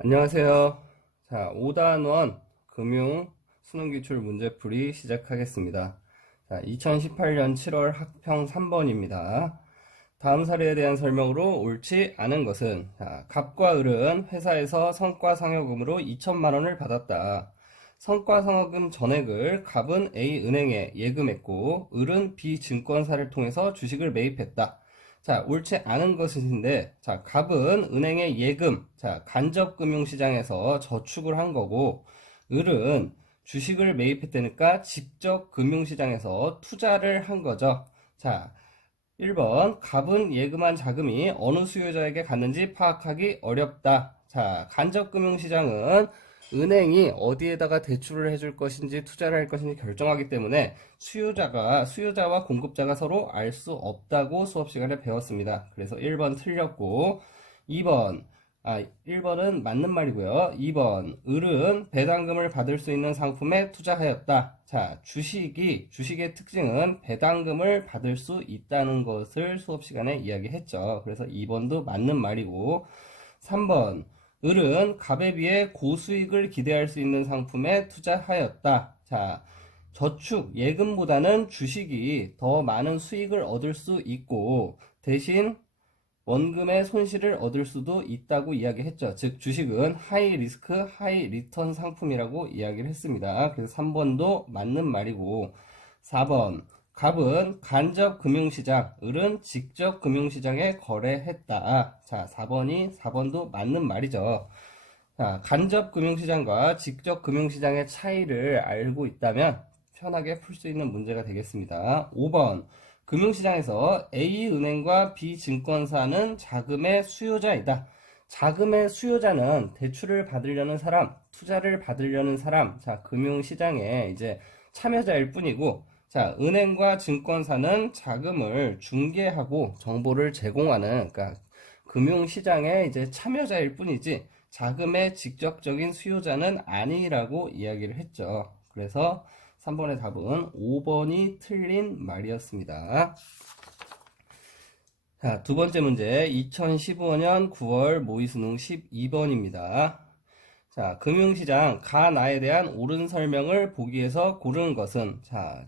안녕하세요. 자, 5단원 금융 수능기출 문제풀이 시작하겠습니다. 자, 2018년 7월 학평 3번입니다. 다음 사례에 대한 설명으로 옳지 않은 것은, 자, 갑과 을은 회사에서 성과상여금으로 2천만 원을 받았다. 성과상여금 전액을 갑은 A 은행에 예금했고 을은 B 증권사를 통해서 주식을 매입했다. 자, 옳지 않은 것인데, 자, 갑은 은행에 예금, 자, 간접금융시장에서 저축을 한 거고, 을은 주식을 매입했다니까 직접 금융시장에서 투자를 한 거죠. 자, 1번, 갑은 예금한 자금이 어느 수요자에게 갔는지 파악하기 어렵다. 자, 간접금융시장은 은행이 어디에다가 대출을 해줄 것인지 투자를 할 것인지 결정하기 때문에 수요자와 공급자가 서로 알 수 없다고 수업 시간에 배웠습니다. 그래서 1번 틀렸고, 1번은 맞는 말이고요. 2번, 을은 배당금을 받을 수 있는 상품에 투자하였다. 자, 주식의 특징은 배당금을 받을 수 있다는 것을 수업 시간에 이야기했죠. 그래서 2번도 맞는 말이고, 3번, 을은 갑에 비해 고수익을 기대할 수 있는 상품에 투자하였다. 자, 저축, 예금보다는 주식이 더 많은 수익을 얻을 수 있고, 대신 원금의 손실을 얻을 수도 있다고 이야기했죠. 즉 주식은 하이 리스크 하이 리턴 상품이라고 이야기를 했습니다. 그래서 3번도 맞는 말이고, 4번 갑은 간접 금융시장, 을은 직접 금융시장에 거래했다. 자, 4번도 맞는 말이죠. 자, 간접 금융시장과 직접 금융시장의 차이를 알고 있다면 편하게 풀 수 있는 문제가 되겠습니다. 5번 금융시장에서 A은행과 B증권사는 자금의 수요자이다. 자금의 수요자는 대출을 받으려는 사람, 투자를 받으려는 사람, 자, 금융시장에 이제 참여자일 뿐이고, 자, 은행과 증권사는 자금을 중개하고 정보를 제공하는, 그러니까 금융시장의 이제 참여자일 뿐이지, 자금의 직접적인 수요자는 아니라고 이야기를 했죠. 그래서 3번의 답은 5번이 틀린 말이었습니다. 자, 두 번째 문제 2015년 9월 모의수능 12번입니다. 자, 금융시장 가나에 대한 옳은 설명을 보기 위해서 고른 것은, 자,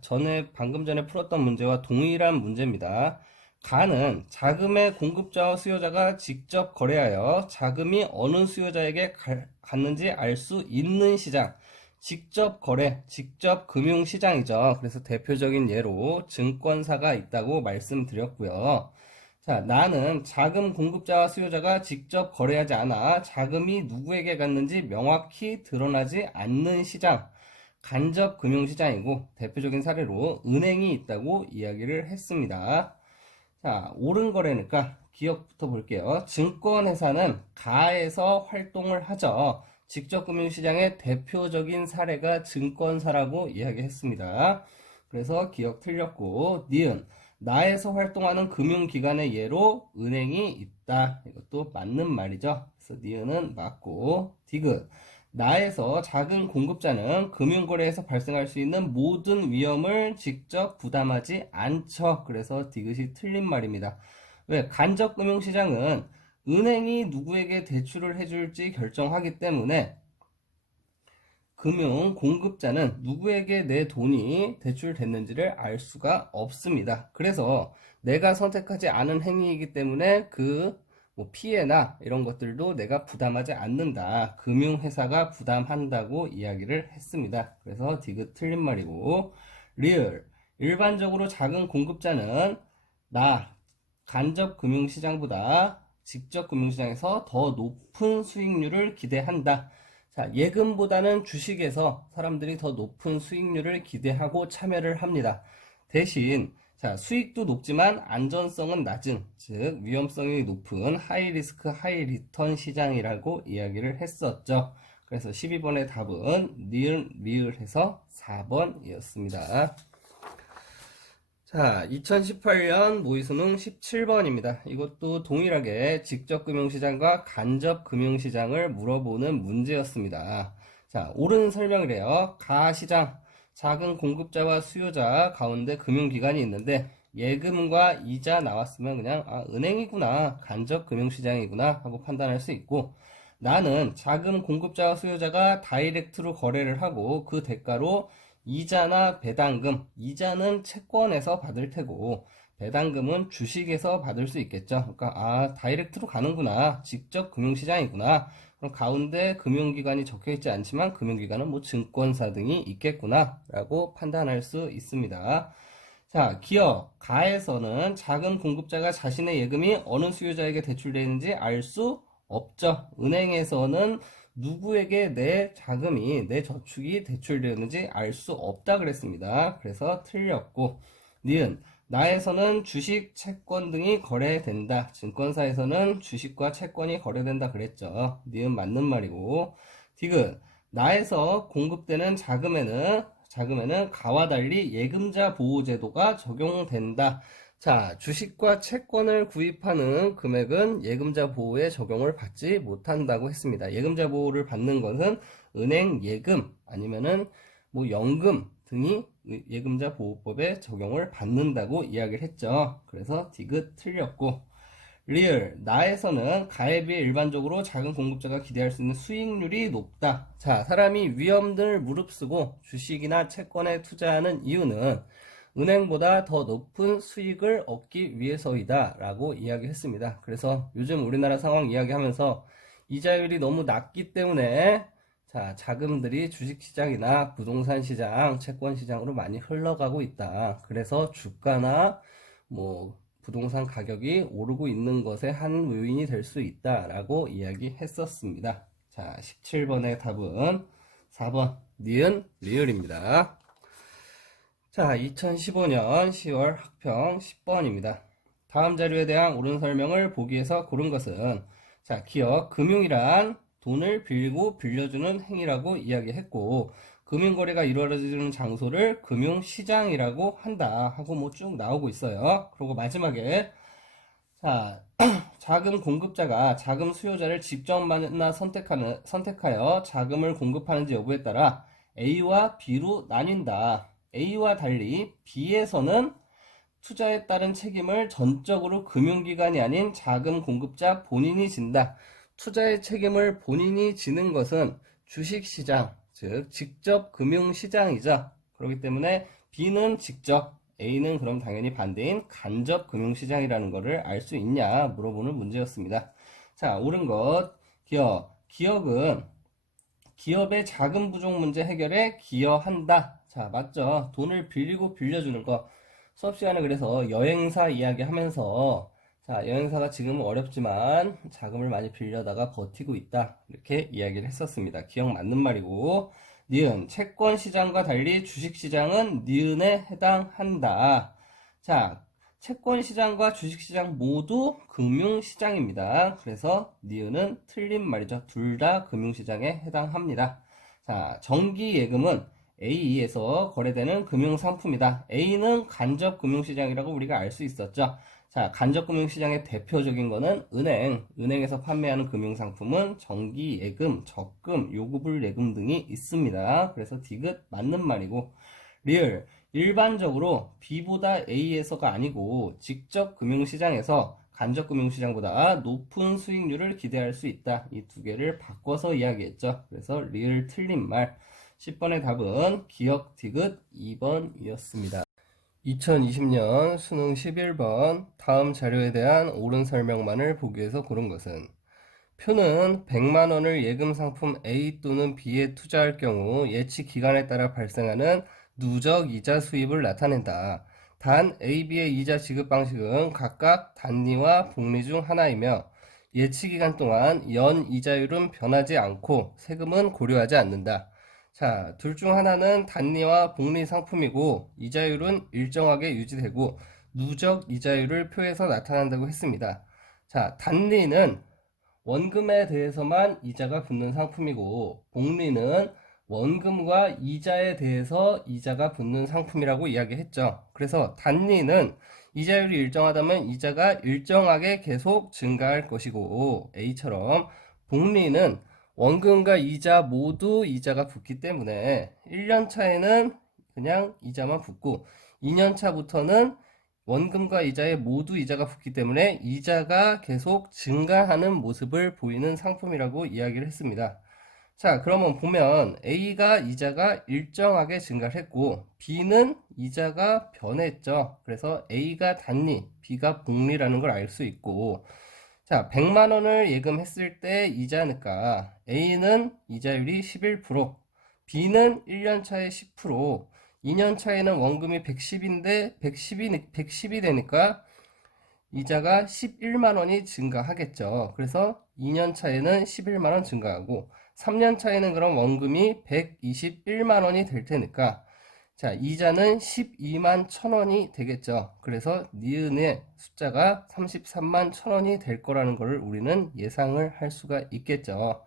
방금 전에 풀었던 문제와 동일한 문제입니다. 가는 자금의 공급자와 수요자가 직접 거래하여 자금이 어느 수요자에게 갔는지 알 수 있는 시장, 직접 거래, 직접 금융시장이죠. 그래서 대표적인 예로 증권사가 있다고 말씀드렸고요. 자, 나는 자금 공급자와 수요자가 직접 거래하지 않아 자금이 누구에게 갔는지 명확히 드러나지 않는 시장, 간접 금융시장이고, 대표적인 사례로 은행이 있다고 이야기를 했습니다. 자, 옳은 거래니까 기억부터 볼게요. 증권회사는 가에서 활동을 하죠. 직접 금융시장의 대표적인 사례가 증권사라고 이야기했습니다. 그래서 기억 틀렸고, 니은 나에서 활동하는 금융기관의 예로 은행이 있다. 이것도 맞는 말이죠. 그래서 니은은 맞고, 디귿 나에서 작은 공급자는 금융거래에서 발생할 수 있는 모든 위험을 직접 부담하지 않죠. 그래서 디귿이 틀린 말입니다. 왜? 간접금융시장은 은행이 누구에게 대출을 해줄지 결정하기 때문에 금융 공급자는 누구에게 내 돈이 대출됐는지를 알 수가 없습니다. 그래서 내가 선택하지 않은 행위이기 때문에 뭐 피해나 이런 것들도 내가 부담하지 않는다. 금융회사가 부담한다고 이야기를 했습니다. 그래서 디귿 틀린 말이고, 리을 일반적으로 작은 공급자는 간접 금융시장보다 직접 금융시장에서 더 높은 수익률을 기대한다. 자, 예금보다는 주식에서 사람들이 더 높은 수익률을 기대하고 참여를 합니다. 대신 자, 수익도 높지만 안전성은 낮은, 즉 위험성이 높은 하이 리스크 하이 리턴 시장이라고 이야기를 했었죠. 그래서 12번의 답은 니을 리을 해서 4번이었습니다. 자, 2018년 모의수능 17번입니다. 이것도 동일하게 직접 금융시장과 간접 금융시장을 물어보는 문제였습니다. 자, 옳은 설명을 해요. 가시장, 작은 공급자와 수요자 가운데 금융기관이 있는데 예금과 이자 나왔으면 그냥 은행이구나, 간접 금융시장이구나 하고 판단할 수 있고, 나는 자금 공급자와 수요자가 다이렉트로 거래를 하고 그 대가로 이자나 배당금, 이자는 채권에서 받을 테고 배당금은 주식에서 받을 수 있겠죠. 그러니까 다이렉트로 가는구나. 직접 금융시장이구나. 그럼 가운데 금융기관이 적혀 있지 않지만 금융기관은 뭐 증권사 등이 있겠구나 라고 판단할 수 있습니다. 자, 기업, 가에서는 자금 공급자가 자신의 예금이 어느 수요자에게 대출되는지 알 수 없죠. 은행에서는 누구에게 내 자금이, 내 저축이 대출되는지 알 수 없다 그랬습니다. 그래서 틀렸고, 니은, 나에서는 주식, 채권 등이 거래된다. 증권사에서는 주식과 채권이 거래된다 그랬죠. 니은 맞는 말이고, 디귿, 나에서 공급되는 자금에는 가와 달리 예금자 보호제도가 적용된다. 자, 주식과 채권을 구입하는 금액은 예금자 보호에 적용을 받지 못한다고 했습니다. 예금자 보호를 받는 것은 은행 예금 아니면은 뭐 연금 등이 예금자 보호법에 적용을 받는다고 이야기를 했죠. 그래서 디귿 틀렸고, 리얼, 나에서는 가에 비해 일반적으로 작은 공급자가 기대할 수 있는 수익률이 높다. 자, 사람이 위험을 무릅쓰고 주식이나 채권에 투자하는 이유는 은행보다 더 높은 수익을 얻기 위해서이다 라고 이야기했습니다. 그래서 요즘 우리나라 상황 이야기하면서 이자율이 너무 낮기 때문에 자, 자금들이 주식시장이나 부동산 시장, 채권 시장으로 많이 흘러가고 있다. 그래서 주가나 뭐 부동산 가격이 오르고 있는 것의 한 요인이 될 수 있다라고 이야기했었습니다. 자, 17번의 답은 4번 니은 리을입니다. 자, 2015년 10월 학평 10번입니다. 다음 자료에 대한 옳은 설명을 보기에서 고른 것은 자, 기억, 금융이란 돈을 빌고 빌려주는 행위라고 이야기했고 금융거래가 이루어지는 장소를 금융시장이라고 한다 하고 뭐 쭉 나오고 있어요. 그리고 마지막에 자, 자금 공급자가 자금 수요자를 직접 만나 선택하여 자금을 공급하는지 여부에 따라 A와 B로 나뉜다. A와 달리 B에서는 투자에 따른 책임을 전적으로 금융기관이 아닌 자금 공급자 본인이 진다. 투자의 책임을 본인이 지는 것은 주식시장, 즉 직접 금융시장이죠. 그렇기 때문에 B는 직접, A는 그럼 당연히 반대인 간접 금융시장이라는 것을 알 수 있냐 물어보는 문제였습니다. 자, 옳은 것, 기업. 기업은 기업의 자금 부족 문제 해결에 기여한다. 자, 맞죠? 돈을 빌리고 빌려주는 거. 수업 시간에 그래서 여행사 이야기 하면서 자, 여행사가 지금은 어렵지만 자금을 많이 빌려다가 버티고 있다. 이렇게 이야기를 했었습니다. 기억 맞는 말이고, 니은, 채권 시장과 달리 주식 시장은 니은에 해당한다. 자, 채권 시장과 주식 시장 모두 금융 시장입니다. 그래서 니은은 틀린 말이죠. 둘 다 금융 시장에 해당합니다. 자, 정기 예금은 A에서 거래되는 금융 상품이다. A는 간접 금융 시장이라고 우리가 알 수 있었죠. 자, 간접금융시장의 대표적인 거는 은행에서 판매하는 금융상품은 정기예금, 적금, 요구불 예금 등이 있습니다. 그래서 디귿 맞는 말이고, 리얼, 일반적으로 B보다 A에서가 아니고 직접 금융시장에서 간접금융시장보다 높은 수익률을 기대할 수 있다. 이 두 개를 바꿔서 이야기했죠. 그래서 리얼 틀린 말, 10번의 답은 기억 디귿 2번이었습니다. 2020년 수능 11번 다음 자료에 대한 옳은 설명만을 보기 위해서 고른 것은 표는 100만원을 예금 상품 A 또는 B에 투자할 경우 예치 기간에 따라 발생하는 누적 이자 수입을 나타낸다. 단 A, B의 이자 지급 방식은 각각 단리와 복리 중 하나이며 예치 기간 동안 연 이자율은 변하지 않고 세금은 고려하지 않는다. 자, 둘 중 하나는 단리와 복리 상품이고 이자율은 일정하게 유지되고 누적 이자율을 표에서 나타난다고 했습니다. 자, 단리는 원금에 대해서만 이자가 붙는 상품이고 복리는 원금과 이자에 대해서 이자가 붙는 상품이라고 이야기했죠. 그래서 단리는 이자율이 일정하다면 이자가 일정하게 계속 증가할 것이고 A처럼 복리는 원금과 이자 모두 이자가 붙기 때문에 1년 차에는 그냥 이자만 붙고 2년 차부터는 원금과 이자에 모두 이자가 붙기 때문에 이자가 계속 증가하는 모습을 보이는 상품이라고 이야기를 했습니다. 자, 그러면 보면 A가 이자가 일정하게 증가를 했고 B는 이자가 변했죠. 그래서 A가 단리, B가 복리라는 걸 알 수 있고, 자, 100만 원을 예금했을 때 이자니까 A는 이자율이 11%, B는 1년 차에 10%, 2년 차에는 원금이 110인데 110이 되니까 이자가 11만 원이 증가하겠죠. 그래서 2년 차에는 11만 원 증가하고 3년 차에는 그럼 원금이 121만 원이 될 테니까, 자, 이자는 12만 1,000원이 되겠죠. 그래서 니은의 숫자가 33만 1,000원이 될 거라는 것을 우리는 예상을 할 수가 있겠죠.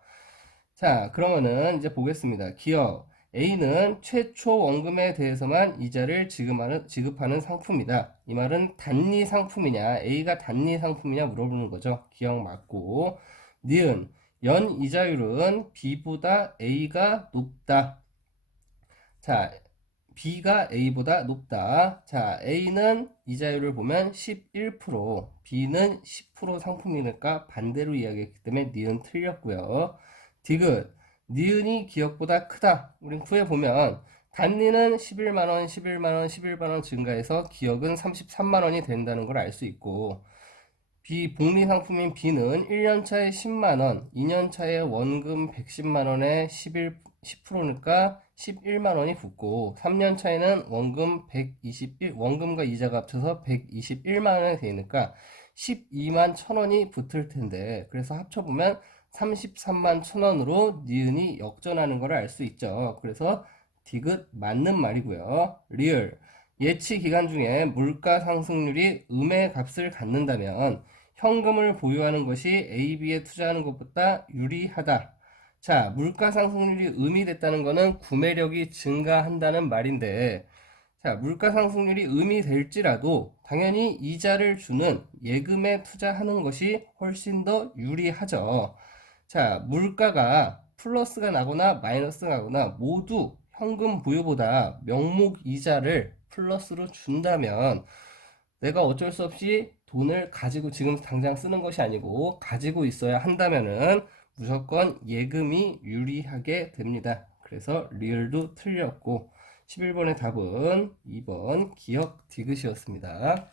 자, 그러면은 이제 보겠습니다. 기억 A는 최초 원금에 대해서만 이자를 지급하는 상품이다. 이 말은 단리 상품이냐, A가 단리 상품이냐 물어보는 거죠. 기억 맞고. 니은 연 이자율은 B보다 A가 높다. 자, B가 A보다 높다. 자, A는 이자율을 보면 11%, B는 10% 상품이니까 반대로 이야기했기 때문에 니은 틀렸고요. 디귿, 니은이 기억보다 크다. 우린 후에 보면 단리는 11만원, 11만원, 11만원 증가해서 기억은 33만원이 된다는 걸 알 수 있고, 복리 상품인 B는 1년차에 10만원, 2년차에 원금 110만원에 10%니까 11만원이 붙고, 3년차에는 원금과 이자가 합쳐서 121만원이 되니까 12만 1,000원이 붙을 텐데, 그래서 합쳐보면 33만 1,000원으로 니은이 역전하는 걸 알 수 있죠. 그래서 디귿 맞는 말이고요. 리을, 예치 기간 중에 물가 상승률이 음의 값을 갖는다면 현금을 보유하는 것이 AB에 투자하는 것보다 유리하다. 자, 물가 상승률이 음이 됐다는 것은 구매력이 증가한다는 말인데, 자, 물가 상승률이 음이 될지라도 당연히 이자를 주는 예금에 투자하는 것이 훨씬 더 유리하죠. 자, 물가가 플러스가 나거나 마이너스가 나거나 모두 현금 보유보다 명목 이자를 플러스로 준다면 내가 어쩔 수 없이 돈을 가지고 지금 당장 쓰는 것이 아니고 가지고 있어야 한다면은 무조건 예금이 유리하게 됩니다. 그래서 리을도 틀렸고 11번의 답은 2번 기억 디귿이었습니다.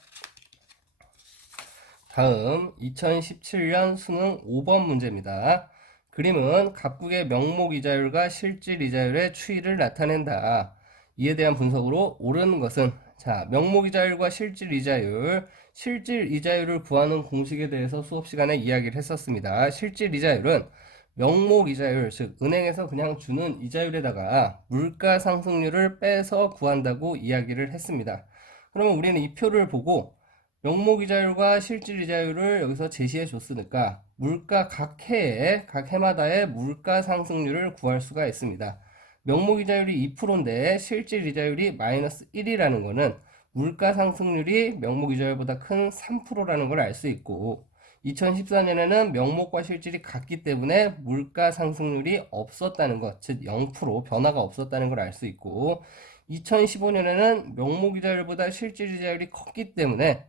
다음 2017년 수능 5번 문제입니다. 그림은 각국의 명목 이자율과 실질 이자율의 추이를 나타낸다. 이에 대한 분석으로 옳은 것은, 자, 명목 이자율과 실질 이자율을 구하는 공식에 대해서 수업 시간에 이야기를 했었습니다. 실질 이자율은 명목 이자율, 즉 은행에서 그냥 주는 이자율에다가 물가 상승률을 빼서 구한다고 이야기를 했습니다. 그러면 우리는 이 표를 보고 명목 이자율과 실질 이자율을 여기서 제시해 줬으니까 물가 각 해마다의 물가 상승률을 구할 수가 있습니다. 명목 이자율이 2%인데 실질 이자율이 마이너스 1이라는 거는 물가 상승률이 명목 이자율보다 큰 3%라는 걸 알 수 있고, 2014년에는 명목과 실질이 같기 때문에 물가 상승률이 없었다는 것, 즉 0% 변화가 없었다는 걸 알 수 있고, 2015년에는 명목 이자율보다 실질 이자율이 컸기 때문에,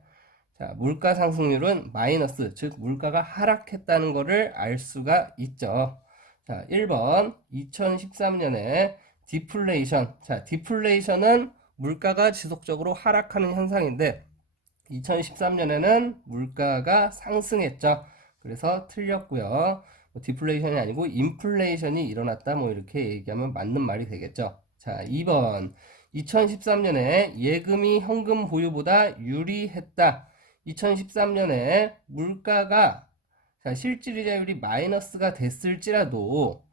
자, 물가 상승률은 마이너스, 즉 물가가 하락했다는 것을 알 수가 있죠. 자, 1번 2013년에 디플레이션. 자, 디플레이션은 물가가 지속적으로 하락하는 현상인데 2013년에는 물가가 상승했죠. 그래서 틀렸고요. 디플레이션이 아니고 인플레이션이 일어났다, 뭐 이렇게 얘기하면 맞는 말이 되겠죠. 자, 2번 2013년에 예금이 현금 보유보다 유리했다. 2013년에 물가가, 자, 실질 이자율이 마이너스가 됐을지라도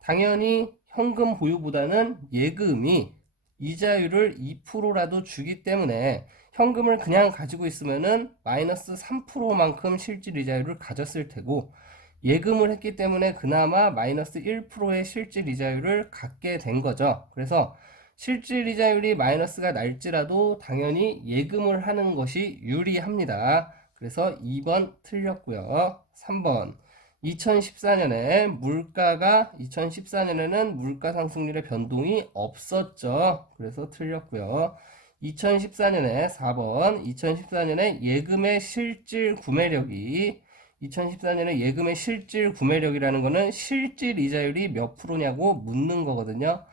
당연히 현금 보유보다는 예금이 이자율을 2%라도 주기 때문에 현금을 그냥 가지고 있으면은 마이너스 3%만큼 실질 이자율을 가졌을 테고, 예금을 했기 때문에 그나마 마이너스 1%의 실질 이자율을 갖게 된 거죠. 그래서 실질 이자율이 마이너스가 날지라도 당연히 예금을 하는 것이 유리합니다. 그래서 2번 틀렸고요. 3번 2014년에는 물가 상승률의 변동이 없었죠. 그래서 틀렸고요. 2014년에 4번, 2014년에 예금의 실질 구매력이 2014년에 예금의 실질 구매력이라는 거는 실질 이자율이 몇 프로냐고 묻는 거거든요.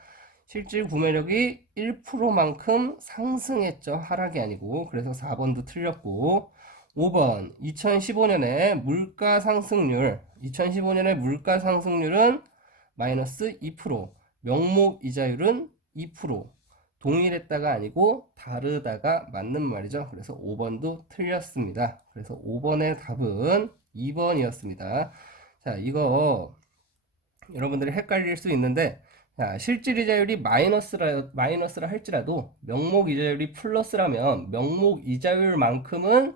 실질 구매력이 1%만큼 상승했죠. 하락이 아니고. 그래서 4번도 틀렸고. 5번 2015년에 물가 상승률 2015년에 물가 상승률은 마이너스 2%, 명목 이자율은 2%. 동일했다가 아니고 다르다가 맞는 말이죠. 그래서 5번도 틀렸습니다. 그래서 5번의 답은 2번이었습니다. 자, 이거 여러분들이 헷갈릴 수 있는데, 자, 실질 이자율이 마이너스라 할지라도 명목 이자율이 플러스라면 명목 이자율만큼은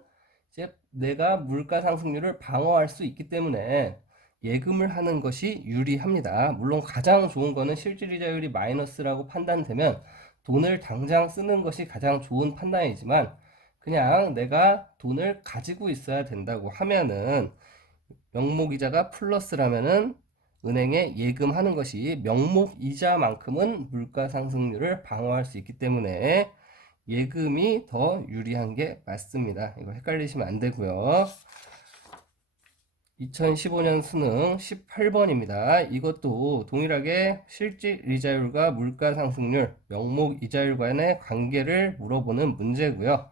이제 내가 물가 상승률을 방어할 수 있기 때문에 예금을 하는 것이 유리합니다. 물론 가장 좋은 거는 실질 이자율이 마이너스라고 판단되면 돈을 당장 쓰는 것이 가장 좋은 판단이지만, 그냥 내가 돈을 가지고 있어야 된다고 하면은 명목이자가 플러스라면은 은행에 예금하는 것이 명목이자만큼은 물가 상승률을 방어할 수 있기 때문에 예금이 더 유리한 게 맞습니다. 이거 헷갈리시면 안 되고요. 2015년 수능 18번입니다. 이것도 동일하게 실질 이자율과 물가 상승률, 명목 이자율 간의 관계를 물어보는 문제고요.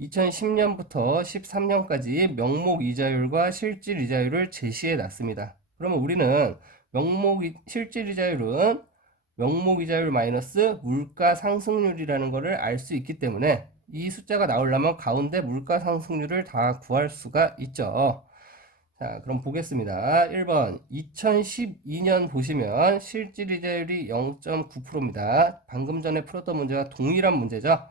2010년부터 13년까지 명목 이자율과 실질 이자율을 제시해 놨습니다. 그러면 우리는 실질 이자율은 명목 이자율 마이너스 물가 상승률이라는 것을 알 수 있기 때문에 이 숫자가 나오려면 가운데 물가 상승률을 다 구할 수가 있죠. 자, 그럼 보겠습니다. 1번 2012년 보시면 실질 이자율이 0.9%입니다. 방금 전에 풀었던 문제와 동일한 문제죠.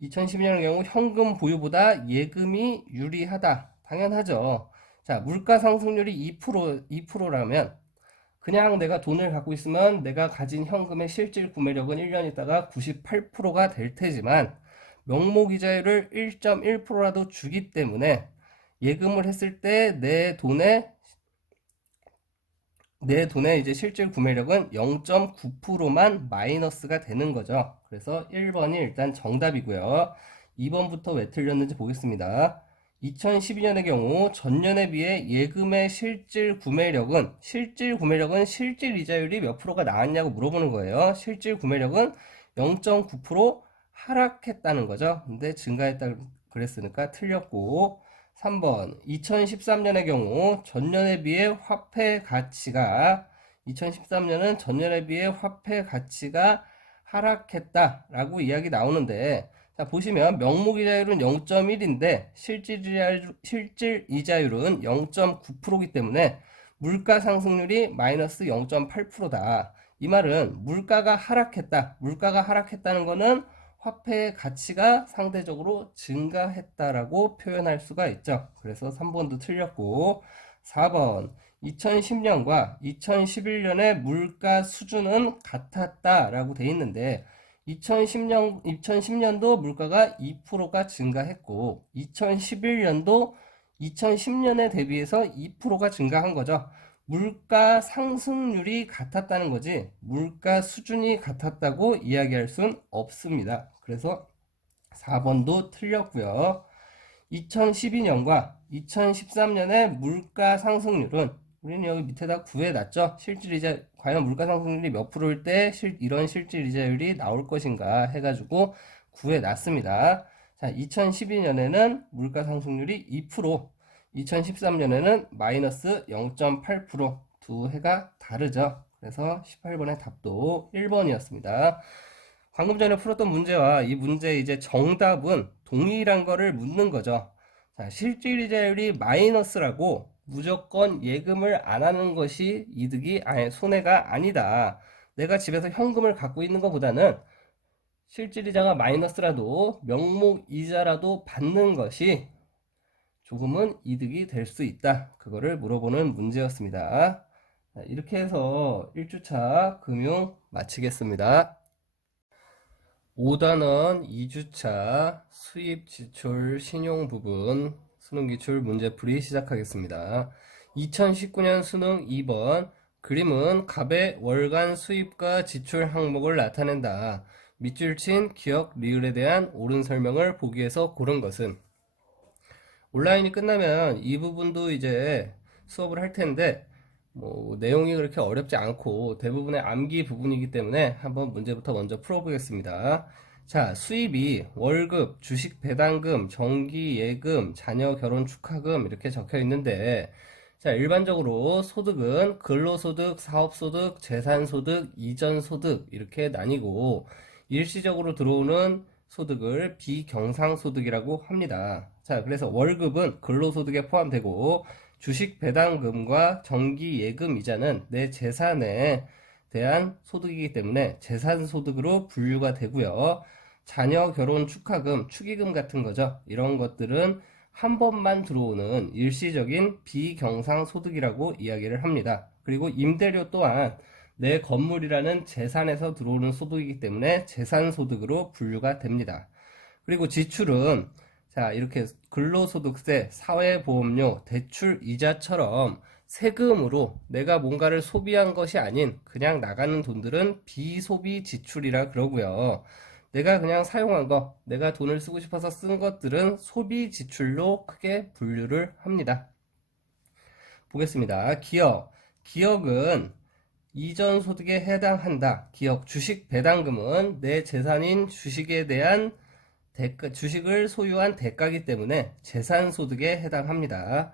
2012년의 경우 현금 보유보다 예금이 유리하다. 당연하죠. 자, 물가 상승률이 2%라면 그냥 내가 돈을 갖고 있으면 내가 가진 현금의 실질 구매력은 1년 있다가 98%가 될 테지만 명목 이자율을 1.1%라도 주기 때문에 예금을 했을 때 내 돈의 이제 실질 구매력은 0.9%만 마이너스가 되는 거죠. 그래서 1번이 일단 정답이고요. 2번부터 왜 틀렸는지 보겠습니다. 2012년의 경우 전년에 비해 예금의 실질 구매력은 실질 이자율이 몇 프로가 나왔냐고 물어보는 거예요. 실질 구매력은 0.9% 하락했다는 거죠. 근데 증가했다 그랬으니까 틀렸고, 3번 2013년의 경우 전년에 비해 화폐 가치가 2013년은 전년에 비해 화폐 가치가 하락했다라고 이야기 나오는데, 자, 보시면 명목이자율은 0.1인데 실질 이자율은 0.9%이기 때문에 물가 상승률이 마이너스 0.8%다. 이 말은 물가가 하락했다는 것은 화폐의 가치가 상대적으로 증가했다라고 표현할 수가 있죠. 그래서 3번도 틀렸고, 4번 2010년과 2011년의 물가 수준은 같았다라고 돼 있는데 2010년도 물가가 2%가 증가했고 2011년도 2010년에 대비해서 2%가 증가한 거죠. 물가 상승률이 같았다는 거지 물가 수준이 같았다고 이야기할 순 없습니다. 그래서 4번도 틀렸고요. 2012년과 2013년의 물가 상승률은 우리는 여기 밑에다 구해놨죠. 실질이자 과연 물가 상승률이 몇 프로일 때 이런 실질 이자율이 나올 것인가 해가지고 구해놨습니다. 자, 2012년에는 물가 상승률이 2%, 2013년에는 마이너스 0.8%, 두 해가 다르죠. 그래서 18번의 답도 1번이었습니다. 방금 전에 풀었던 문제와 이 문제의 이제 정답은 동일한 거를 묻는 거죠. 자, 실질 이자율이 마이너스라고 무조건 예금을 안 하는 것이 손해가 아니다. 내가 집에서 현금을 갖고 있는 것보다는 실질 이자가 마이너스라도 명목 이자라도 받는 것이 조금은 이득이 될 수 있다. 그거를 물어보는 문제였습니다. 자, 이렇게 해서 1주차 금융 마치겠습니다. 5단원 2주차 수입 지출 신용 부분 수능 기출 문제풀이 시작하겠습니다. 2019년 수능 2번 그림은 갑의 월간 수입과 지출 항목을 나타낸다. 밑줄 친 기억, 리을에 대한 옳은 설명을 보기 위해서 고른 것은, 온라인이 끝나면 이 부분도 이제 수업을 할 텐데 뭐 내용이 그렇게 어렵지 않고 대부분의 암기 부분이기 때문에 한번 문제부터 먼저 풀어보겠습니다. 자, 수입이 월급, 주식 배당금, 정기 예금, 자녀 결혼 축하금 이렇게 적혀 있는데, 자, 일반적으로 소득은 근로소득, 사업소득, 재산소득, 이전소득 이렇게 나뉘고, 일시적으로 들어오는 소득을 비경상소득이라고 합니다. 자, 그래서 월급은 근로소득에 포함되고, 주식 배당금과 정기 예금 이자는 내 재산에 대한 소득이기 때문에 재산소득으로 분류가 되고요. 자녀 결혼 축하금, 축의금 같은 거죠. 이런 것들은 한 번만 들어오는 일시적인 비경상소득이라고 이야기를 합니다. 그리고 임대료 또한 내 건물이라는 재산에서 들어오는 소득이기 때문에 재산소득으로 분류가 됩니다. 그리고 지출은 자, 이렇게 근로소득세, 사회보험료, 대출 이자처럼 세금으로 내가 뭔가를 소비한 것이 아닌 그냥 나가는 돈들은 비소비 지출이라 그러고요. 내가 그냥 사용한 거, 내가 돈을 쓰고 싶어서 쓴 것들은 소비 지출로 크게 분류를 합니다. 보겠습니다. 기억. 기억은 이전 소득에 해당한다. 기억, 주식 배당금은 내 재산인 주식에 대한 주식을 소유한 대가이기 때문에 재산소득에 해당합니다.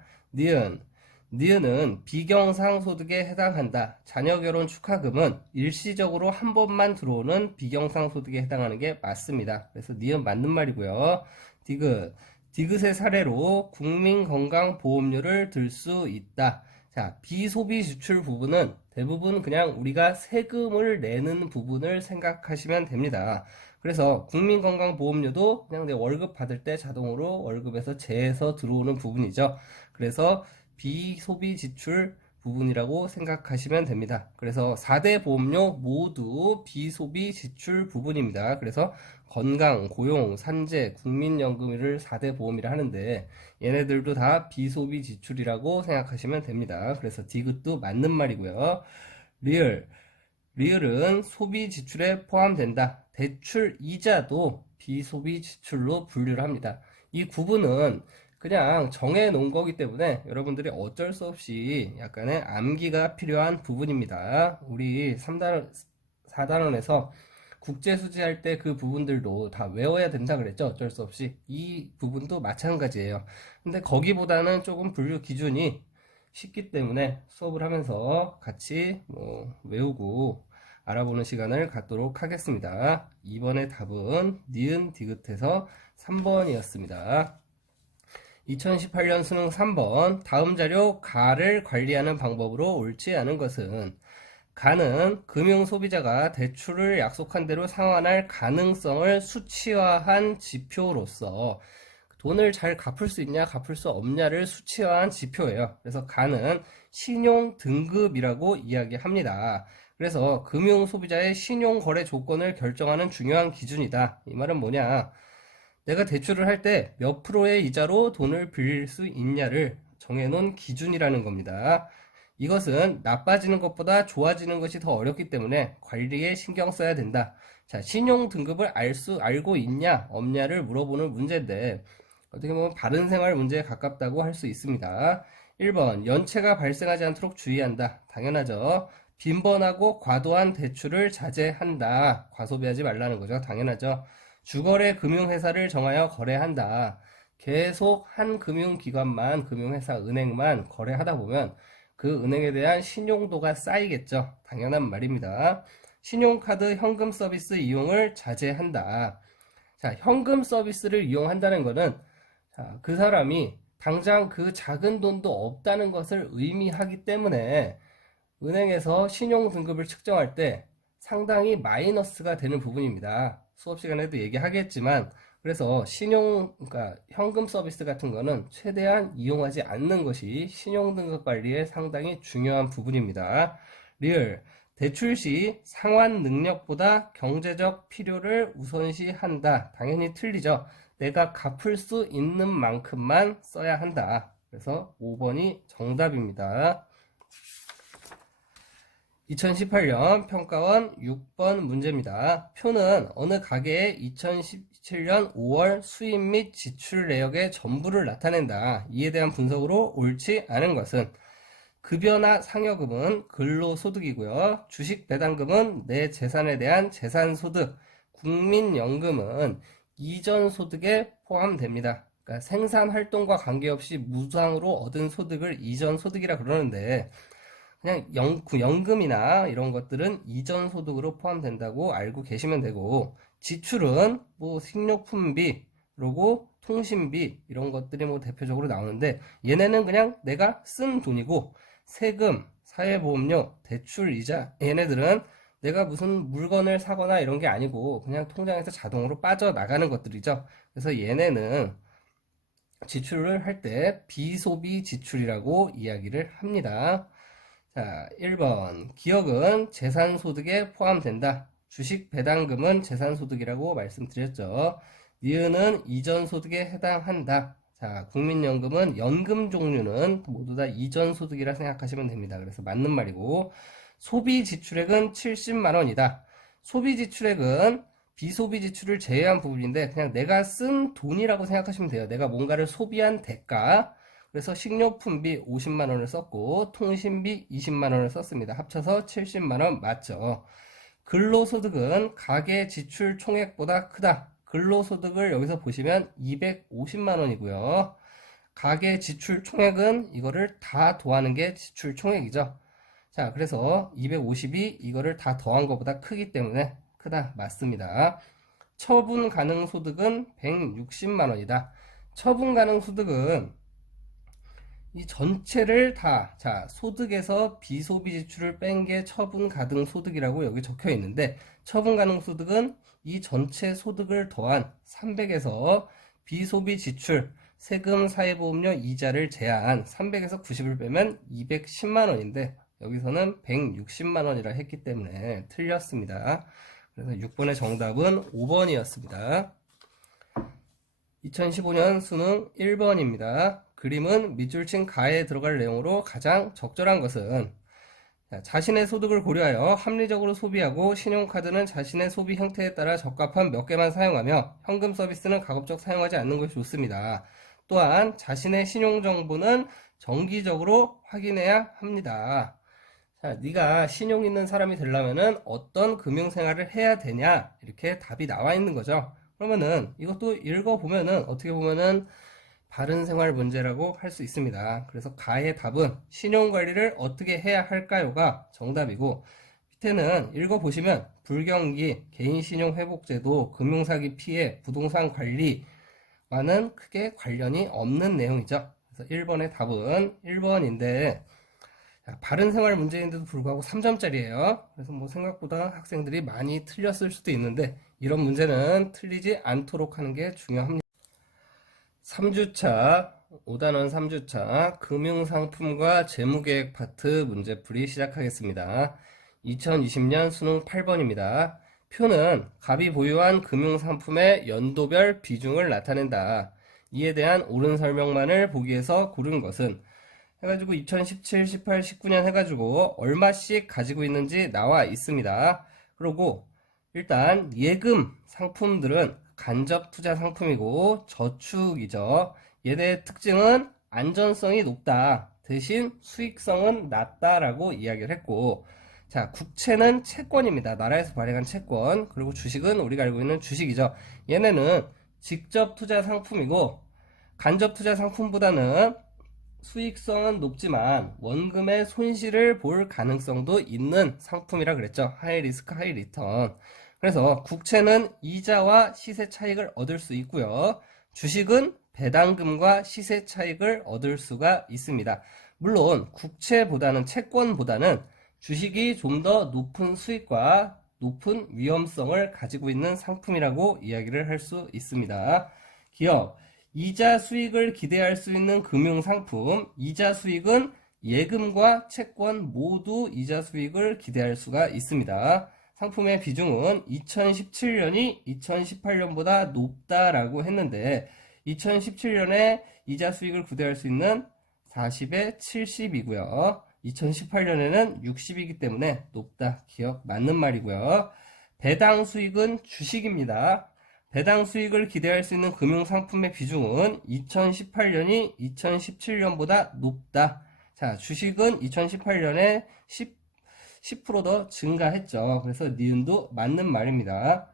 니은은 비경상소득에 해당한다. 자녀결혼 축하금은 일시적으로 한 번만 들어오는 비경상소득에 해당하는 게 맞습니다. 그래서 니은 맞는 말이고요. 디귿의 사례로 국민건강보험료를 들 수 있다. 자, 비소비 지출 부분은 대부분 그냥 우리가 세금을 내는 부분을 생각하시면 됩니다. 그래서 국민건강보험료도 그냥 내 월급 받을 때 자동으로 월급에서 제해서 들어오는 부분이죠. 그래서 비소비 지출 부분이라고 생각하시면 됩니다. 그래서 4대 보험료 모두 비소비 지출 부분입니다. 그래서 건강, 고용, 산재, 국민연금을 4대 보험이라 하는데 얘네들도 다 비소비 지출이라고 생각하시면 됩니다. 그래서 디귿도 맞는 말이고요. 리을은 소비 지출에 포함된다. 대출 이자도 비소비 지출로 분류를 합니다. 이 구분은 그냥 정해 놓은 거기 때문에 여러분들이 어쩔 수 없이 약간의 암기가 필요한 부분입니다. 우리 3단원, 4단원에서 국제수지 할 때 그 부분들도 다 외워야 된다 그랬죠. 어쩔 수 없이. 이 부분도 마찬가지예요. 근데 거기보다는 조금 분류 기준이 쉽기 때문에 수업을 하면서 같이 외우고 알아보는 시간을 갖도록 하겠습니다. 이번의 답은 니은 디귿에서 3번이었습니다. 2018년 수능 3번. 다음 자료 가를 관리하는 방법으로 옳지 않은 것은, 가는 금융 소비자가 대출을 약속한 대로 상환할 가능성을 수치화한 지표로서 돈을 잘 갚을 수 있냐 갚을 수 없냐를 수치화한 지표예요. 그래서 가는 신용 등급이라고 이야기합니다. 그래서 금융 소비자의 신용 거래 조건을 결정하는 중요한 기준이다. 이 말은 뭐냐? 내가 대출을 할 때 몇 프로의 이자로 돈을 빌릴 수 있냐를 정해놓은 기준이라는 겁니다. 이것은 나빠지는 것보다 좋아지는 것이 더 어렵기 때문에 관리에 신경 써야 된다. 자, 신용 등급을 알고 있냐 없냐를 물어보는 문제인데 어떻게 보면 바른생활 문제에 가깝다고 할 수 있습니다. 1번 연체가 발생하지 않도록 주의한다. 당연하죠. 빈번하고 과도한 대출을 자제한다. 과소비하지 말라는 거죠. 당연하죠. 주거래 금융회사를 정하여 거래한다. 계속 한 금융기관만, 금융회사, 은행만 거래하다 보면 그 은행에 대한 신용도가 쌓이겠죠. 당연한 말입니다. 신용카드 현금 서비스 이용을 자제한다. 자, 현금 서비스를 이용한다는 것은 그 사람이 당장 그 작은 돈도 없다는 것을 의미하기 때문에 은행에서 신용 등급을 측정할 때 상당히 마이너스가 되는 부분입니다. 수업 시간에도 얘기하겠지만, 그래서 그러니까 현금 서비스 같은 거는 최대한 이용하지 않는 것이 신용 등급 관리에 상당히 중요한 부분입니다. 대출 시 상환 능력보다 경제적 필요를 우선시한다. 당연히 틀리죠. 내가 갚을 수 있는 만큼만 써야 한다. 그래서 5번이 정답입니다. 2018년 평가원 6번 문제입니다. 표는 어느 가게의 2017년 5월 수입 및 지출 내역의 전부를 나타낸다. 이에 대한 분석으로 옳지 않은 것은 급여나 상여금은 근로소득이고요. 주식 배당금은 내 재산에 대한 재산소득, 국민연금은 이전소득에 포함됩니다. 그러니까 생산활동과 관계없이 무상으로 얻은 소득을 이전소득이라 그러는데 그냥 연금이나 이런 것들은 이전 소득으로 포함된다고 알고 계시면 되고, 지출은 뭐 식료품비, 그리고 통신비 이런 것들이 뭐 대표적으로 나오는데, 얘네는 그냥 내가 쓴 돈이고, 세금, 사회보험료, 대출 이자, 얘네들은 내가 무슨 물건을 사거나 이런 게 아니고 그냥 통장에서 자동으로 빠져나가는 것들이죠. 그래서 얘네는 지출을 할 때 비소비 지출이라고 이야기를 합니다. 자, 1번. 기억은 재산소득에 포함된다. 주식 배당금은 재산소득이라고 말씀드렸죠. 니은은 이전소득에 해당한다. 자, 국민연금은 연금 종류는 모두 다 이전소득이라 생각하시면 됩니다. 그래서 맞는 말이고, 소비지출액은 70만원이다. 소비지출액은 비소비지출을 제외한 부분인데 그냥 내가 쓴 돈이라고 생각하시면 돼요. 내가 뭔가를 소비한 대가. 그래서 식료품비 50만원을 썼고 통신비 20만원을 썼습니다. 합쳐서 70만원 맞죠? 근로소득은 가계 지출 총액보다 크다. 근로소득을 여기서 보시면 250만원이고요. 가계 지출 총액은 이거를 다 더하는 게 지출 총액이죠. 자, 그래서 250이 이거를 다 더한 것보다 크기 때문에 크다. 맞습니다. 처분 가능 소득은 160만원이다. 처분 가능 소득은 이 전체를 다, 자, 소득에서 비소비 지출을 뺀 게 처분 가능 소득이라고 여기 적혀 있는데, 처분 가능 소득은 이 전체 소득을 더한 300에서 비소비 지출, 세금, 사회보험료, 이자를 제한 300에서 90을 빼면 210만원인데, 여기서는 160만원이라 했기 때문에 틀렸습니다. 그래서 6번의 정답은 5번이었습니다. 2015년 수능 1번입니다. 그림은 밑줄친 가에 들어갈 내용으로 가장 적절한 것은 자신의 소득을 고려하여 합리적으로 소비하고 신용카드는 자신의 소비 형태에 따라 적합한 몇 개만 사용하며 현금 서비스는 가급적 사용하지 않는 것이 좋습니다. 또한 자신의 신용정보는 정기적으로 확인해야 합니다. 자, 네가 신용 있는 사람이 되려면은 어떤 금융생활을 해야 되냐 이렇게 답이 나와 있는 거죠. 그러면은 이것도 읽어보면은 어떻게 보면은 바른생활 문제라고 할 수 있습니다. 그래서 가의 답은 신용관리를 어떻게 해야 할까요가 정답이고, 밑에는 읽어보시면 불경기, 개인신용회복제도, 금융사기 피해, 부동산 관리와는 크게 관련이 없는 내용이죠. 그래서 1번의 답은 1번인데 바른생활 문제인데도 불구하고 3점짜리예요. 그래서 뭐 생각보다 학생들이 많이 틀렸을 수도 있는데 이런 문제는 틀리지 않도록 하는 게 중요합니다. 3주차 5단원 3주차 금융상품과 재무계획 파트 문제풀이 시작하겠습니다. 2020년 수능 8번입니다. 표는 갑이 보유한 금융상품의 연도별 비중을 나타낸다. 이에 대한 옳은 설명만을 보기 위해서 고른 것은 해가지고 2017, 18, 19년 해가지고 얼마씩 가지고 있는지 나와 있습니다. 그리고 일단 예금 상품들은 간접 투자 상품이고 저축이죠. 얘네의 특징은 안전성이 높다. 대신 수익성은 낮다라고 이야기를 했고, 자, 국채는 채권입니다. 나라에서 발행한 채권. 그리고 주식은 우리가 알고 있는 주식이죠. 얘네는 직접 투자 상품이고 간접 투자 상품보다는 수익성은 높지만 원금의 손실을 볼 가능성도 있는 상품이라 그랬죠. 하이 리스크 하이 리턴. 그래서 국채는 이자와 시세 차익을 얻을 수 있고요. 주식은 배당금과 시세 차익을 얻을 수가 있습니다. 물론 국채보다는 채권보다는 주식이 좀 더 높은 수익과 높은 위험성을 가지고 있는 상품이라고 이야기를 할 수 있습니다. 기업, 이자 수익을 기대할 수 있는 금융상품, 이자 수익은 예금과 채권 모두 이자 수익을 기대할 수가 있습니다. 상품의 비중은 2017년이 2018년보다 높다라고 했는데 2017년에 이자 수익을 기대할 수 있는 40에 70이고요. 2018년에는 60이기 때문에 높다. 기억 맞는 말이고요. 배당 수익은 주식입니다. 배당 수익을 기대할 수 있는 금융상품의 비중은 2018년이 2017년보다 높다. 자, 주식은 2018년에 10% 더 증가했죠. 그래서 니은도 맞는 말입니다.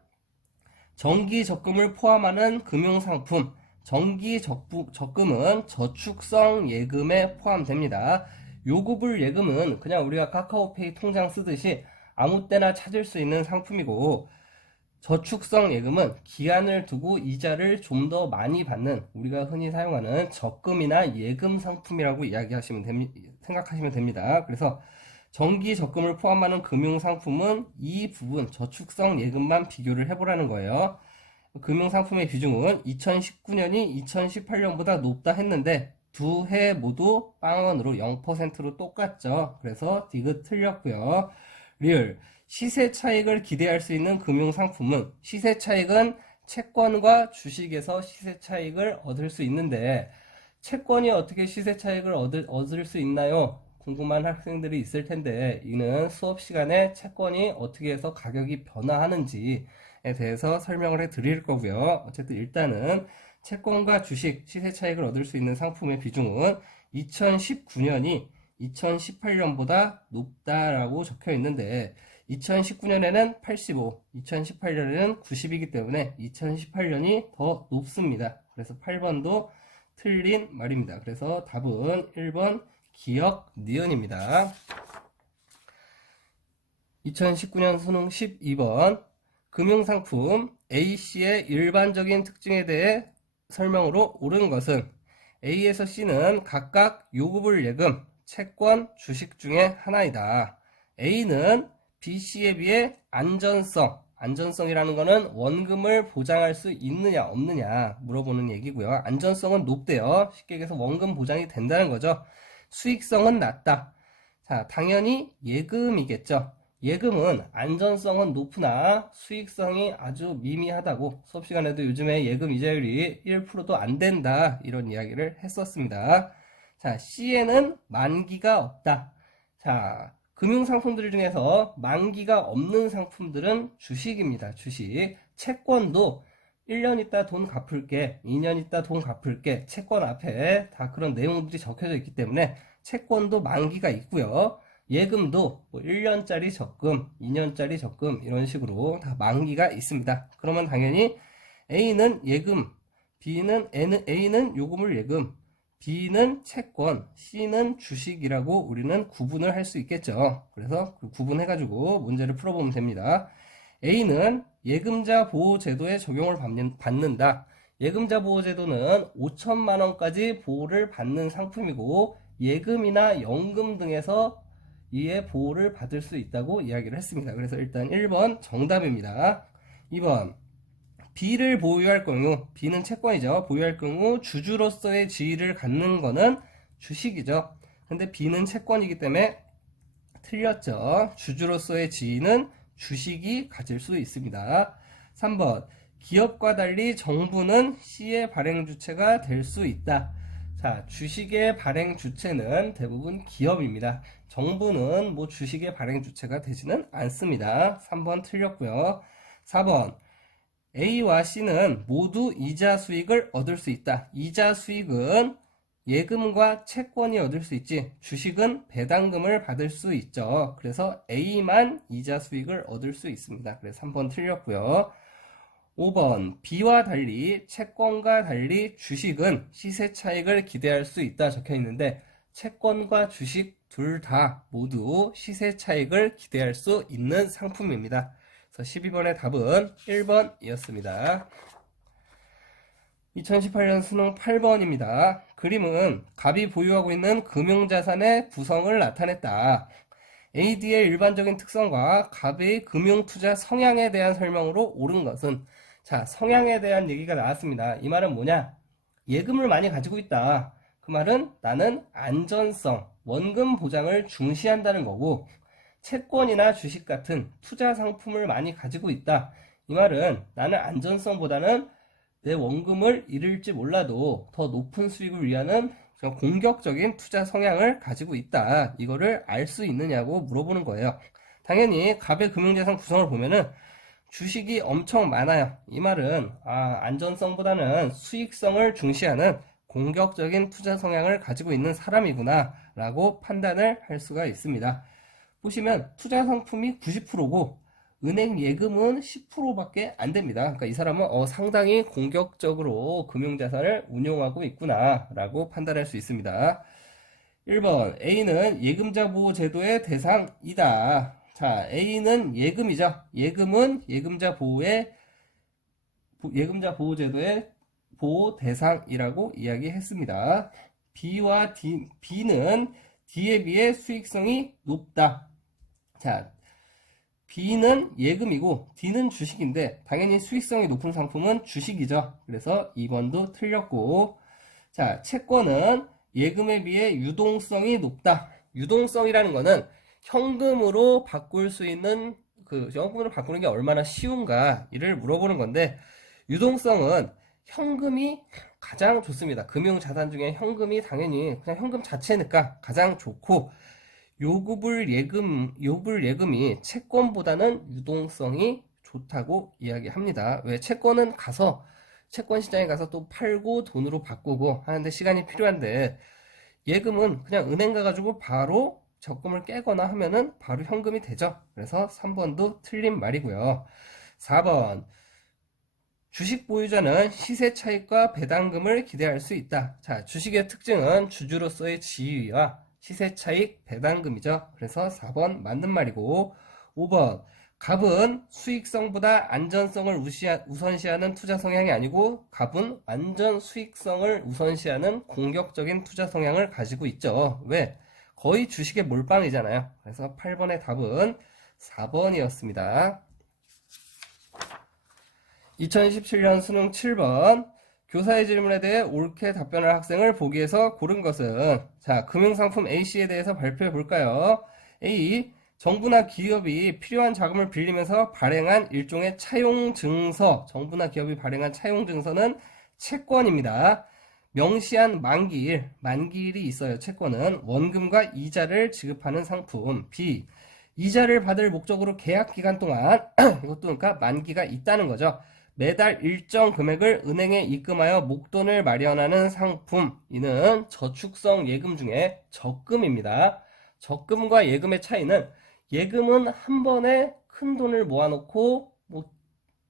정기 적금을 포함하는 금융상품, 정기 적금은 저축성 예금에 포함됩니다. 요구불 예금은 그냥 우리가 카카오페이 통장 쓰듯이 아무 때나 찾을 수 있는 상품이고, 저축성 예금은 기한을 두고 이자를 좀 더 많이 받는 우리가 흔히 사용하는 적금이나 예금 상품이라고 생각하시면 됩니다. 그래서 정기 적금을 포함하는 금융상품은 이 부분 저축성 예금만 비교를 해보라는 거예요. 금융상품의 비중은 2019년이 2018년보다 높다 했는데 두 해 모두 빵원으로 0%로 똑같죠. 그래서 디귿 틀렸고요. 리을 시세 차익을 기대할 수 있는 금융상품은, 시세 차익은 채권과 주식에서 시세 차익을 얻을 수 있는데 채권이 어떻게 시세 차익을 얻을 수 있나요? 궁금한 학생들이 있을 텐데, 이는 수업 시간에 채권이 어떻게 해서 가격이 변화하는지에 대해서 설명을 해 드릴 거고요. 어쨌든 일단은 채권과 주식 시세 차익을 얻을 수 있는 상품의 비중은 2019년이 2018년보다 높다라고 적혀 있는데 2019년에는 85, 2018년에는 90이기 때문에 2018년이 더 높습니다. 그래서 8번도 틀린 말입니다. 그래서 답은 1번 기억 니은입니다. 2019년 수능 12번 금융상품 A씨의 일반적인 특징에 대해 설명으로 옳은 것은 A에서 C는 각각 요구불 예금, 채권, 주식 중에 하나이다. A는 B씨에 비해 안전성이라는 거는 원금을 보장할 수 있느냐 없느냐 물어보는 얘기고요. 안전성은 높대요. 쉽게 얘기해서 원금 보장이 된다는 거죠. 수익성은 낮다. 자, 당연히 예금이겠죠. 예금은 안전성은 높으나 수익성이 아주 미미하다고 수업 시간에도 요즘에 예금 이자율이 1%도 안 된다 이런 이야기를 했었습니다. 자, C에는 만기가 없다. 자, 금융상품들 중에서 만기가 없는 상품들은 주식입니다. 주식. 채권도 1년 있다 돈 갚을게, 2년 있다 돈 갚을게, 채권 앞에 다 그런 내용들이 적혀져 있기 때문에 채권도 만기가 있고요. 예금도 뭐 1년짜리 적금, 2년짜리 적금 이런 식으로 다 만기가 있습니다. 그러면 당연히 A는 예금, A는 요금을 예금, B는 채권, C는 주식이라고 우리는 구분을 할 수 있겠죠. 그래서 그 구분해가지고 문제를 풀어보면 됩니다. A는 예금자 보호제도에 적용을 받는다. 예금자 보호제도는 5천만원까지 보호를 받는 상품이고 예금이나 연금 등에서 이에 보호를 받을 수 있다고 이야기를 했습니다. 그래서 일단 1번 정답입니다. 2번 B를 보유할 경우, B는 채권이죠. 보유할 경우 주주로서의 지위를 갖는 거는 주식이죠. 근데 B는 채권이기 때문에 틀렸죠. 주주로서의 지위는 주식이 가질 수 있습니다. 3번 기업과 달리 정부는 C의 발행 주체가 될 수 있다. 자, 주식의 발행 주체는 대부분 기업입니다. 정부는 뭐 주식의 발행 주체가 되지는 않습니다. 3번 틀렸고요. 4번 A와 C는 모두 이자 수익을 얻을 수 있다. 이자 수익은 예금과 채권이 얻을 수 있지 주식은 배당금을 받을 수 있죠. 그래서 A만 이자 수익을 얻을 수 있습니다. 그래서 3번 틀렸고요. 5번 B와 달리 채권과 달리 주식은 시세 차익을 기대할 수 있다 적혀 있는데 채권과 주식 둘 다 모두 시세 차익을 기대할 수 있는 상품입니다. 그래서 12번의 답은 1번이었습니다. 2018년 수능 8번입니다. 그림은 갑이 보유하고 있는 금융자산의 구성을 나타냈다. AD의 일반적인 특성과 갑의 금융투자 성향에 대한 설명으로 옳은 것은, 자, 성향에 대한 얘기가 나왔습니다. 이 말은 뭐냐? 예금을 많이 가지고 있다. 그 말은 나는 안전성, 원금 보장을 중시한다는 거고, 채권이나 주식 같은 투자 상품을 많이 가지고 있다. 이 말은 나는 안전성보다는 내 원금을 잃을지 몰라도 더 높은 수익을 위하는 공격적인 투자 성향을 가지고 있다. 이거를 알 수 있느냐고 물어보는 거예요. 당연히 갑의 금융자산 구성을 보면은 주식이 엄청 많아요. 이 말은 안전성보다는 수익성을 중시하는 공격적인 투자 성향을 가지고 있는 사람이구나 라고 판단을 할 수가 있습니다. 보시면 투자 상품이 90%고 은행 예금은 10%밖에 안 됩니다. 그러니까 이 사람은 상당히 공격적으로 금융자산을 운용하고 있구나 라고 판단할 수 있습니다. 1번 A는 예금자 보호 제도의 대상이다. 자, A는 예금이죠. 예금은 예금자 보호 제도의 보호 대상이라고 이야기했습니다. B는 D에 비해 수익성이 높다. 자, B는 예금이고 D는 주식인데 당연히 수익성이 높은 상품은 주식이죠. 그래서 2번도 틀렸고, 자, 채권은 예금에 비해 유동성이 높다. 유동성이라는 거는 현금으로 바꿀 수 있는 현금으로 바꾸는 게 얼마나 쉬운가 이를 물어보는 건데, 유동성은 현금이 가장 좋습니다. 금융자산 중에 현금이 당연히 그냥 현금 자체니까 가장 좋고, 요불 예금이 채권보다는 유동성이 좋다고 이야기합니다. 왜? 채권 시장에 가서 또 팔고 돈으로 바꾸고 하는데 시간이 필요한데, 예금은 그냥 은행 가가지고 바로 적금을 깨거나 하면은 바로 현금이 되죠. 그래서 3번도 틀린 말이고요. 4번 주식 보유자는 시세 차익과 배당금을 기대할 수 있다. 자, 주식의 특징은 주주로서의 지위와 시세 차익, 배당금이죠. 그래서 4번 맞는 말이고, 5번 갑은 수익성보다 안전성을 우선시하는 투자 성향이 아니고 갑은 완전 수익성을 우선시하는 공격적인 투자 성향을 가지고 있죠. 왜? 거의 주식의 몰빵이잖아요. 그래서 8번의 답은 4번이었습니다. 2017년 수능 7번 교사의 질문에 대해 옳게 답변할 학생을 보기에서 고른 것은, 자, 금융상품 A씨에 대해서 발표해 볼까요? A. 정부나 기업이 필요한 자금을 빌리면서 발행한 일종의 차용증서. 정부나 기업이 발행한 차용증서는 채권입니다. 명시한 만기일이 있어요. 채권은 원금과 이자를 지급하는 상품. B. 이자를 받을 목적으로 계약 기간 동안 이것도 그러니까 만기가 있다는 거죠. 매달 일정 금액을 은행에 입금하여 목돈을 마련하는 상품. 이는 저축성 예금 중에 적금입니다. 적금과 예금의 차이는, 예금은 한 번에 큰 돈을 모아놓고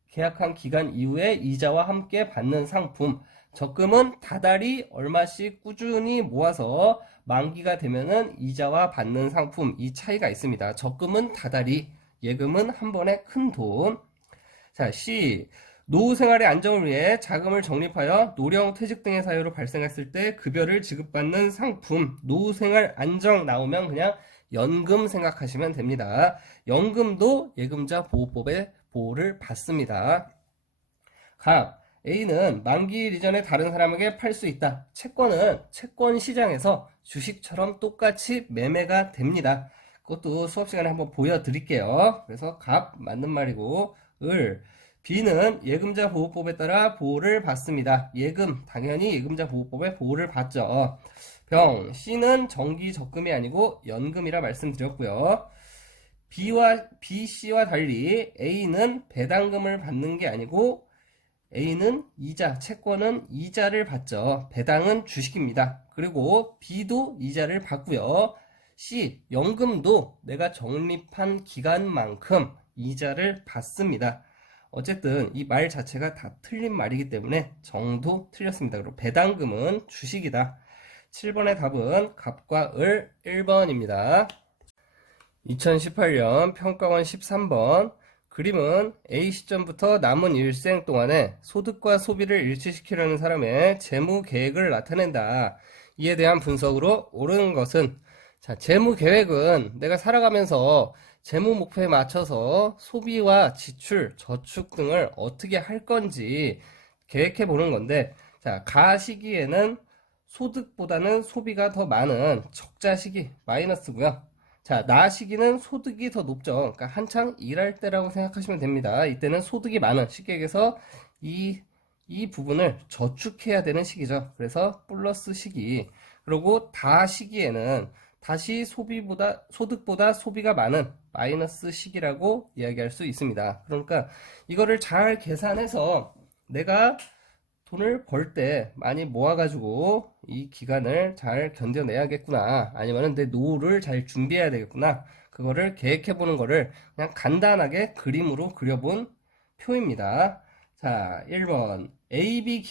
계약한 기간 이후에 이자와 함께 받는 상품. 적금은 다달이 얼마씩 꾸준히 모아서 만기가 되면은 이자와 받는 상품. 이 차이가 있습니다. 적금은 다달이, 예금은 한 번에 큰 돈. 자, C. 노후 생활의 안정을 위해 자금을 적립하여 노령, 퇴직 등의 사유로 발생했을 때 급여를 지급받는 상품. 노후 생활 안정 나오면 그냥 연금 생각하시면 됩니다. 연금도 예금자 보호법의 보호를 받습니다. 갑. A는 만기일 이전에 다른 사람에게 팔 수 있다. 채권은 채권 시장에서 주식처럼 똑같이 매매가 됩니다. 그것도 수업 시간에 한번 보여드릴게요. 그래서 갑 맞는 말이고, B는 예금자 보호법에 따라 보호를 받습니다. 예금, 당연히 예금자 보호법에 보호를 받죠. C는 정기 적금이 아니고 연금이라 말씀드렸고요. BC와 달리 A는 배당금을 받는 게 아니고, A는 채권은 이자를 받죠. 배당은 주식입니다. 그리고 B도 이자를 받고요. C, 연금도 내가 적립한 기간만큼 이자를 받습니다. 어쨌든 이 말 자체가 다 틀린 말이기 때문에 정도 틀렸습니다. 그리고 배당금은 주식이다. 7번의 답은 갑과 을 1번입니다. 2018년 평가원 13번 그림은 A 시점부터 남은 일생 동안에 소득과 소비를 일치시키려는 사람의 재무 계획을 나타낸다. 이에 대한 분석으로 옳은 것은, 자, 재무 계획은 내가 살아가면서 재무 목표에 맞춰서 소비와 지출, 저축 등을 어떻게 할 건지 계획해 보는 건데, 자, 가 시기에는 소득보다는 소비가 더 많은 적자 시기, 마이너스고요. 자, 나 시기는 소득이 더 높죠. 그러니까 한창 일할 때라고 생각하시면 됩니다. 이때는 소득이 많은, 쉽게 얘기해서 이 부분을 저축해야 되는 시기죠. 그래서 플러스 시기. 그리고 다 시기에는 다시 소득보다 소비가 많은 마이너스 시기라고 이야기할 수 있습니다. 그러니까 이거를 잘 계산해서 내가 돈을 벌 때 많이 모아가지고 이 기간을 잘 견뎌내야겠구나. 아니면 내 노후를 잘 준비해야 되겠구나. 그거를 계획해보는 거를 그냥 간단하게 그림으로 그려본 표입니다. 자, 1번. AB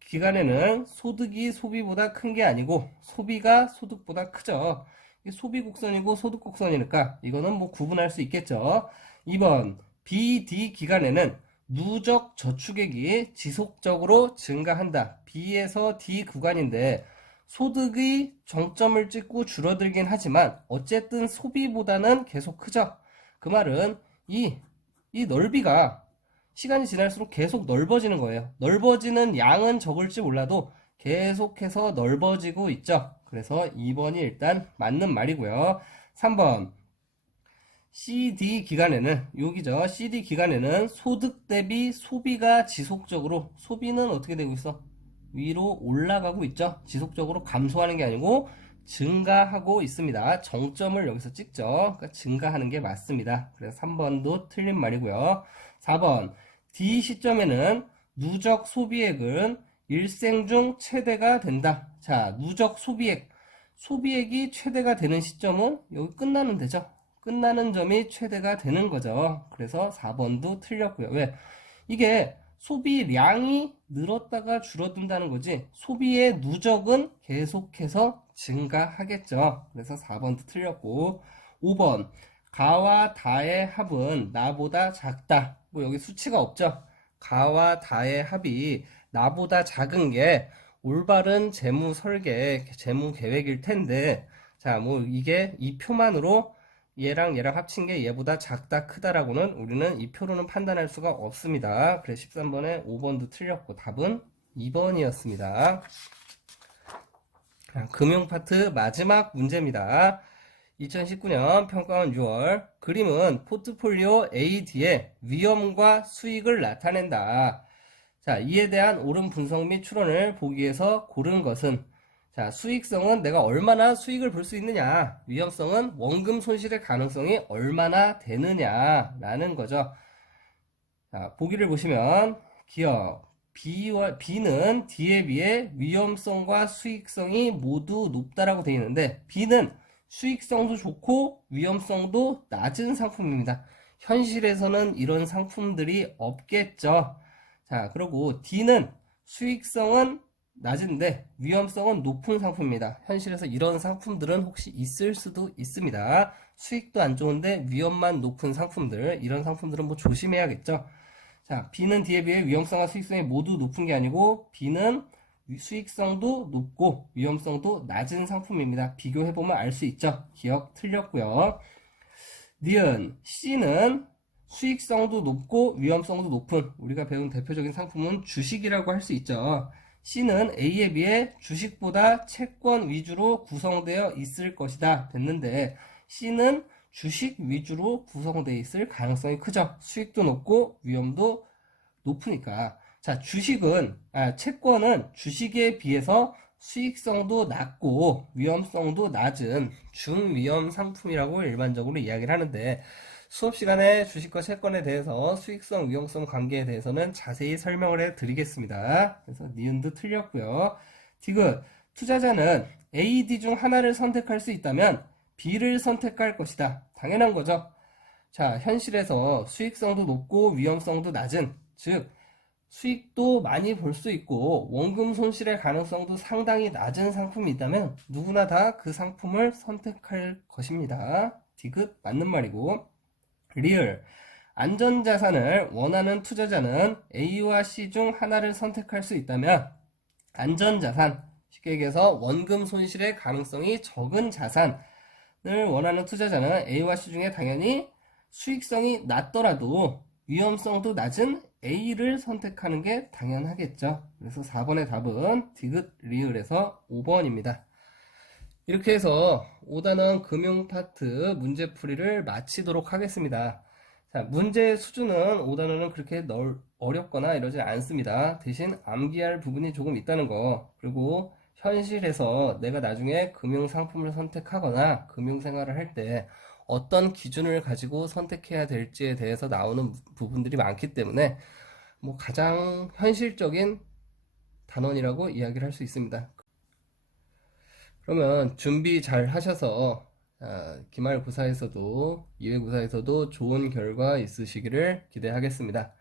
기간에는 소득이 소비보다 큰 게 아니고 소비가 소득보다 크죠. 이게 소비 곡선이고 소득 곡선이니까 이거는 뭐 구분할 수 있겠죠. 2번. BD 기간에는 누적 저축액이 지속적으로 증가한다. B에서 D 구간인데 소득이 정점을 찍고 줄어들긴 하지만 어쨌든 소비보다는 계속 크죠. 그 말은 이 넓이가 시간이 지날수록 계속 넓어지는 거예요. 넓어지는 양은 적을지 몰라도 계속해서 넓어지고 있죠. 그래서 2번이 일단 맞는 말이고요. 3번. CD 기간에는 여기죠. CD 기간에는 소득 대비 소비가 지속적으로 소비는 어떻게 되고 있어? 위로 올라가고 있죠. 지속적으로 감소하는 게 아니고 증가하고 있습니다. 정점을 여기서 찍죠. 그러니까 증가하는 게 맞습니다. 그래서 3번도 틀린 말이고요. 4번 D 시점에는 누적 소비액은 일생 중 최대가 된다. 자, 누적 소비액이 최대가 되는 시점은 여기 끝나는 데죠. 끝나는 점이 최대가 되는 거죠. 그래서 4번도 틀렸고요. 왜? 이게 소비량이 늘었다가 줄어든다는 거지 소비의 누적은 계속해서 증가하겠죠. 그래서 4번도 틀렸고 5번 가와 다의 합은 나보다 작다. 뭐 여기 수치가 없죠. 가와 다의 합이 나보다 작은 게 올바른 재무 설계, 재무 계획일 텐데 자, 뭐 이게 이 표만으로 얘랑 합친 게 얘보다 작다 크다라고는 우리는 이 표로는 판단할 수가 없습니다. 그래서 13번에 5번도 틀렸고 답은 2번이었습니다. 금융 파트 마지막 문제입니다. 2019년 평가원 6월 그림은 포트폴리오 AD의 위험과 수익을 나타낸다. 자, 이에 대한 옳은 분석 및 추론을 보기 위해서 고른 것은 자, 수익성은 내가 얼마나 수익을 볼 수 있느냐, 위험성은 원금 손실의 가능성이 얼마나 되느냐라는 거죠. 자, 보기를 보시면 기업 B는 D에 비해 위험성과 수익성이 모두 높다라고 되어 있는데 B는 수익성도 좋고 위험성도 낮은 상품입니다. 현실에서는 이런 상품들이 없겠죠. 자, 그리고 D는 수익성은 낮은데 위험성은 높은 상품입니다. 현실에서 이런 상품들은 혹시 있을 수도 있습니다. 수익도 안 좋은데 위험만 높은 상품들, 이런 상품들은 뭐 조심해야겠죠. 자, B는 D에 비해 위험성과 수익성이 모두 높은 게 아니고 B는 수익성도 높고 위험성도 낮은 상품입니다. 비교해보면 알 수 있죠. 기억 틀렸고요. 니은 C는 수익성도 높고 위험성도 높은 우리가 배운 대표적인 상품은 주식이라고 할 수 있죠. C는 A에 비해 주식보다 채권 위주로 구성되어 있을 것이다 됐는데 C는 주식 위주로 구성되어 있을 가능성이 크죠. 수익도 높고 위험도 높으니까. 자, 채권은 주식에 비해서 수익성도 낮고 위험성도 낮은 중위험 상품이라고 일반적으로 이야기를 하는데 수업 시간에 주식과 채권에 대해서 수익성, 위험성 관계에 대해서는 자세히 설명을 해 드리겠습니다. 그래서 니은도 틀렸고요. 디귿, 투자자는 A, D 중 하나를 선택할 수 있다면 B를 선택할 것이다. 당연한 거죠. 자, 현실에서 수익성도 높고 위험성도 낮은, 즉 수익도 많이 볼 수 있고 원금 손실의 가능성도 상당히 낮은 상품이 있다면 누구나 다 그 상품을 선택할 것입니다. 디귿 맞는 말이고 리얼 안전자산을 원하는 투자자는 A와 C 중 하나를 선택할 수 있다면 안전자산, 쉽게 얘기해서 원금 손실의 가능성이 적은 자산을 원하는 투자자는 A와 C 중에 당연히 수익성이 낮더라도 위험성도 낮은 A를 선택하는 게 당연하겠죠. 그래서 4번의 답은 디귿 리을에서 5번입니다. 이렇게 해서 5단원 금융 파트 문제풀이를 마치도록 하겠습니다. 자, 문제 수준은 5단원은 그렇게 어렵거나 이러지 않습니다. 대신 암기할 부분이 조금 있다는 거, 그리고 현실에서 내가 나중에 금융상품을 선택하거나 금융생활을 할 때 어떤 기준을 가지고 선택해야 될지에 대해서 나오는 부분들이 많기 때문에 뭐 가장 현실적인 단원이라고 이야기를 할 수 있습니다. 그러면 준비 잘 하셔서 기말고사에서도 이외고사에서도 좋은 결과 있으시기를 기대하겠습니다.